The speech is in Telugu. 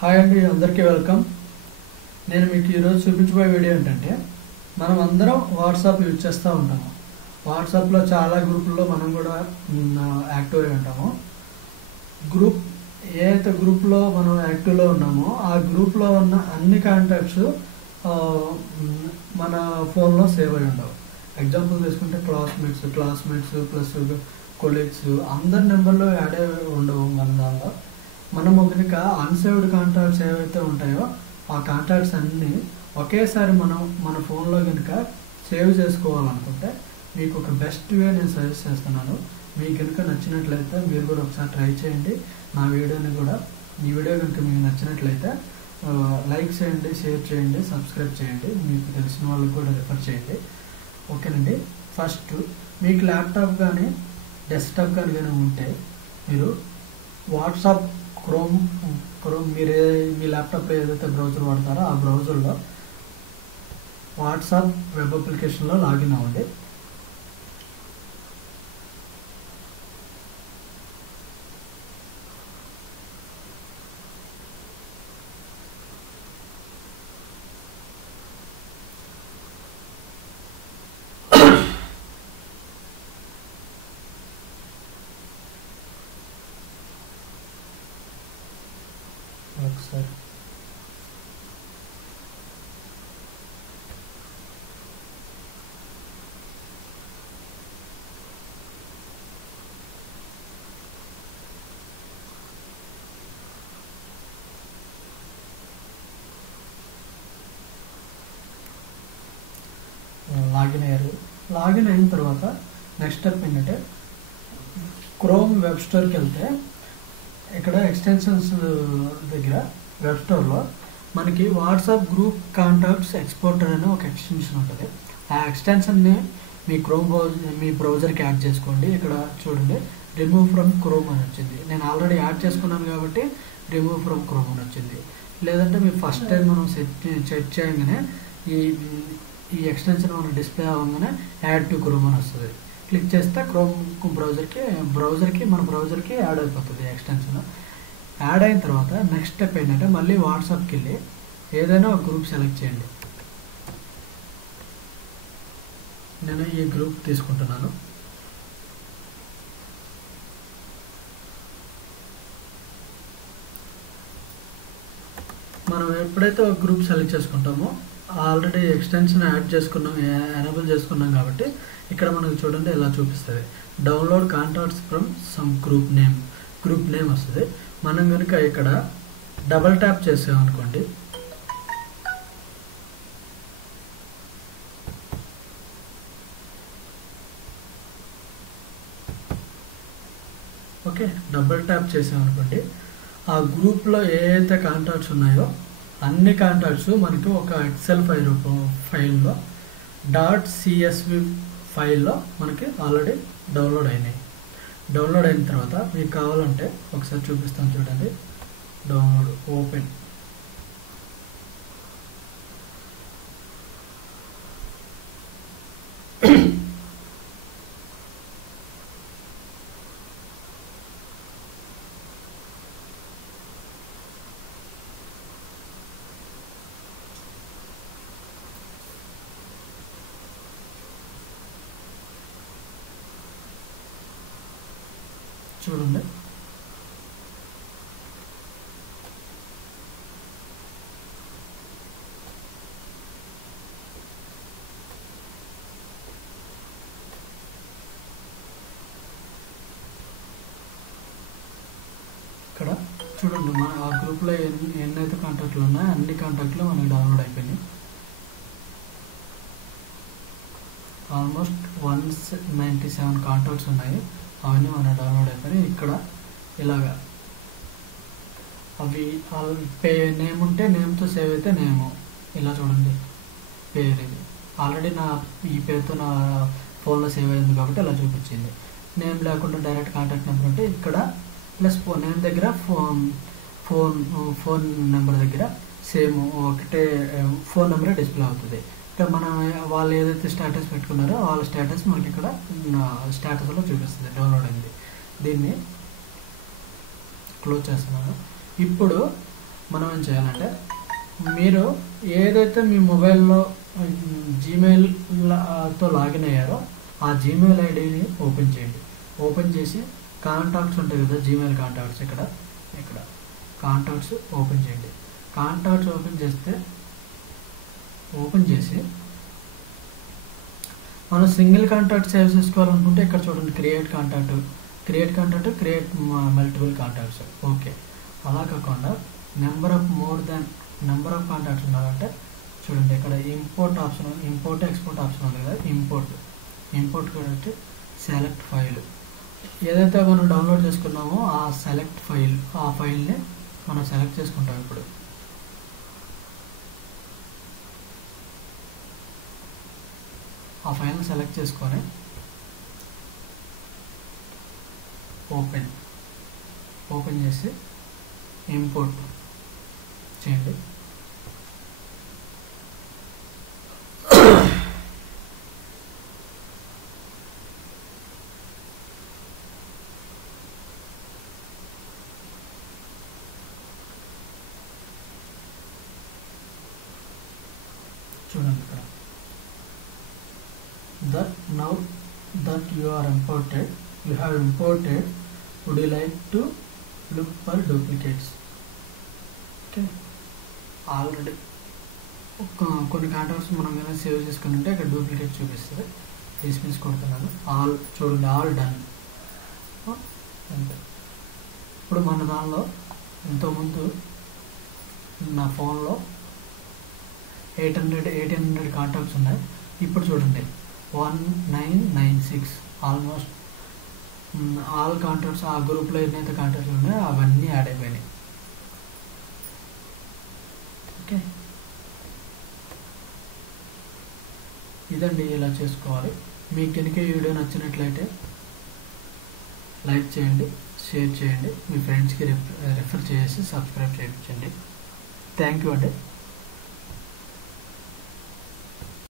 హాయ్ అండి, అందరికీ వెల్కమ్. నేను మీకు ఈరోజు చూపించబోయే వీడియో ఏంటంటే, మనం అందరం వాట్సాప్ యూజ్ చేస్తూ ఉంటాము. వాట్సాప్లో చాలా గ్రూపుల్లో మనం కూడా యాక్టివ్ అయి ఉంటాము. ఏదైతే గ్రూప్లో మనం యాక్టివ్లో ఉన్నామో ఆ గ్రూప్లో ఉన్న అన్ని కాంటాక్ట్స్ మన ఫోన్లో సేవ్ అయి ఉండవు. ఎగ్జాంపుల్ తీసుకుంటే క్లాస్మేట్స్ ప్లస్ కొలీగ్స్ అందరి నెంబర్లో యాడ్ అయి ఉండవు మన దానిలో. మనము కనుక అన్సేవ్డ్ కాంటాక్ట్స్ ఏవైతే ఉంటాయో ఆ కాంటాక్ట్స్ అన్నీ ఒకేసారి మనం మన ఫోన్లో కనుక సేవ్ చేసుకోవాలనుకుంటే మీకు ఒక బెస్ట్ వే నేను సజెస్ట్ చేస్తున్నాను. మీకు కనుక నచ్చినట్లయితే మీరు కూడా ఒకసారి ట్రై చేయండి. నా వీడియోని కూడా ఈ వీడియో కనుక మీకు నచ్చినట్లయితే లైక్ చేయండి, షేర్ చేయండి, సబ్స్క్రైబ్ చేయండి, మీకు తెలిసిన వాళ్ళకి కూడా రిఫర్ చేయండి. ఓకేనండి. ఫస్ట్ మీకు ల్యాప్టాప్ కానీ డెస్క్టాప్ కానీ ఉంటే మీరు వాట్సాప్ క్రోమ్ మీరు మీ ల్యాప్టాప్లో ఏదైతే బ్రౌజర్ వాడతారో ఆ బ్రౌజర్లో వాట్సాప్ వెబ్ అప్లికేషన్లో లాగిన్ అవ్వండి. ఒకసారి లాగిన్ అయిన తర్వాత నెక్స్ట్ స్టెప్ ఏంటంటే క్రోమ్ వెబ్ స్టోర్కి వెళ్తే ఇక్కడ ఎక్స్టెన్షన్స్ దగ్గర వెబ్ స్టోర్లో మనకి వాట్సాప్ గ్రూప్ కాంటాక్ట్స్ ఎక్స్పోర్టర్ అనే ఒక ఎక్స్టెన్షన్ ఉంటుంది. ఆ ఎక్స్టెన్షన్ని మీ బ్రౌజర్కి యాడ్ చేసుకోండి. ఇక్కడ చూడండి, రిమూవ్ ఫ్రమ్ క్రోమ్ అని వచ్చింది. నేను ఆల్రెడీ యాడ్ చేసుకున్నాను కాబట్టి రిమూవ్ ఫ్రమ్ క్రోమ్ అని వచ్చింది. లేదంటే మీరు ఫస్ట్ టైం మనం సెట్ చేయగానే ఈ ఎక్స్టెన్షన్ మనం డిస్ప్లే అవ్వగానే యాడ్ టు క్రోమ్ అని వస్తుంది. క్లిక్ చేస్తే క్రోమ్ మన బ్రౌజర్కి యాడ్ అయిపోతుంది ఎక్స్టెన్షన్. యాడ్ అయిన తర్వాత నెక్స్ట్ స్టెప్ ఏంటంటే మళ్ళీ వాట్సాప్కి వెళ్ళి ఏదైనా ఒక గ్రూప్ సెలెక్ట్ చేయండి. నేను ఈ గ్రూప్ తీసుకుంటున్నాను. మనం ఎప్పుడైతే ఒక గ్రూప్ సెలెక్ట్ చేసుకుంటామో ఆల్రెడీ ఎక్స్టెన్షన్ ఎనేబుల్ చేసుకున్నాం కాబట్టి ఇక్కడ మనకు చూడండి ఇలా చూపిస్తుంది. Download contacts from some group name వస్తుంది. మనం కనుక ఇక్కడ డబల్ ట్యాప్ చేసామనుకోండి, ఓకే, డబల్ ట్యాప్ చేసామనుకోండి ఆ గ్రూప్లో ఏదైతే కాంటాక్ట్స్ ఉన్నాయో అన్ని కాంటాక్ట్స్ మనకి ఒక ఎక్సెల్ ఫైల్లో .csv ఫైల్లో మనకి ఆల్రెడీ డౌన్లోడ్ అయినాయి. డౌన్లోడ్ అయిన తర్వాత మీకు కావాలంటే ఒకసారి చూపిస్తాను చూడండి. డౌన్లోడ్ ఓపెన్ చూడండి. ఇక్కడ చూడండి, మన ఆ గ్రూప్లో ఎన్నైతే కాంటాక్ట్లు ఉన్నాయో అన్ని కాంటాక్ట్లు మనకి డౌన్లోడ్ అయిపోయినాయి. ఆల్మోస్ట్ 197 కాంటాక్ట్స్ ఉన్నాయి. అవన్నీ మన డౌన్లోడ్ అయిపోయి ఇక్కడ ఇలాగా అవి నేమ్ ఉంటే నేమ్తో సేవ్ అయితే నేము ఇలా చూడండి. పేరు ఇది ఆల్రెడీ ఈ పేరుతో నా ఫోన్లో సేవ్ అయింది కాబట్టి ఇలా చూపించింది. నేమ్ లేకుండా డైరెక్ట్ కాంటాక్ట్ నెంబర్ ఉంటే ఇక్కడ ప్లస్ నేమ్ దగ్గర ఫోన్ నెంబర్ దగ్గర సేమ్ ఒకటే ఫోన్ నెంబరే డిస్ప్లే అవుతుంది. ఇక్కడ మనం వాళ్ళు ఏదైతే స్టేటస్ పెట్టుకున్నారో వాళ్ళ స్టేటస్ మనకి ఇక్కడ స్టేటస్లో చూపిస్తుంది, డౌన్లోడ్ అయింది. దీన్ని క్లోజ్ చేస్తున్నాను. ఇప్పుడు మనం ఏం చేయాలంటే మీరు ఏదైతే మీ మొబైల్లో జీమెయిల్తో లాగిన్ అయ్యారో ఆ జీమెయిల్ ఐడిని ఓపెన్ చేయండి. ఓపెన్ చేసి కాంటాక్ట్స్ ఉంటాయి కదా, జీమెయిల్ కాంటాక్ట్స్, ఇక్కడ కాంటాక్ట్స్ ఓపెన్ చేయండి. కాంటాక్ట్స్ ఓపెన్ చేసి మనం సింగిల్ కాంటాక్ట్ సేవ్ చేసుకోవాలనుకుంటే ఇక్కడ చూడండి, క్రియేట్ మల్టిపుల్ కాంటాక్ట్స్. ఓకే, అలా కాకుండా నెంబర్ ఆఫ్ కాంటాక్ట్స్ ఉన్నారంటే చూడండి, ఇక్కడ ఇంపోర్ట్ ఎక్స్పోర్ట్ ఆప్షన్ ఉంది కదా, ఇంపోర్ట్ కాబట్టి సెలెక్ట్ ఫైల్, ఏదైతే మనం డౌన్లోడ్ చేసుకున్నామో ఆ ఫైల్ని మనం సెలెక్ట్ చేసుకుంటాం. ఇప్పుడు ఆ ఫైల్ని సెలెక్ట్ చేసుకొని ఓపెన్ చేసి ఇంపోర్ట్ చేయండి. చూడండి ఇక్కడ now that you have imported, would you like to look for duplicates? Okay, already కొన్ని కాంటాక్ట్స్ మనం ఏమైనా సేవ్ చేసుకుని ఉంటే ఇక్కడ డూప్లికేట్ చూపిస్తుంది. డిస్మిస్ కొడుతున్నాను. చూడండి, ఆల్ డన్. అంతే. ఇప్పుడు మన దానిలో ఇంతకుముందు నా ఫోన్లో 1800 కాంటాక్ట్స్ ఉన్నాయి. ఇప్పుడు చూడండి 1996 ఆల్మోస్ట్ ఆల్ కాంటాక్ట్స్, ఆ గ్రూప్లో ఎన్నైతే కాంటాక్ట్స్ ఉన్నాయో అవన్నీ యాడ్ అయిపోయినాయి. ఓకే, ఇదండి ఇలా చేసుకోవాలి. మీకు కనుక ఈ వీడియో నచ్చినట్లయితే లైక్ చేయండి, షేర్ చేయండి, మీ ఫ్రెండ్స్కి రెఫర్ చేసి సబ్స్క్రైబ్ చేయించండి. థ్యాంక్ యూ అండి.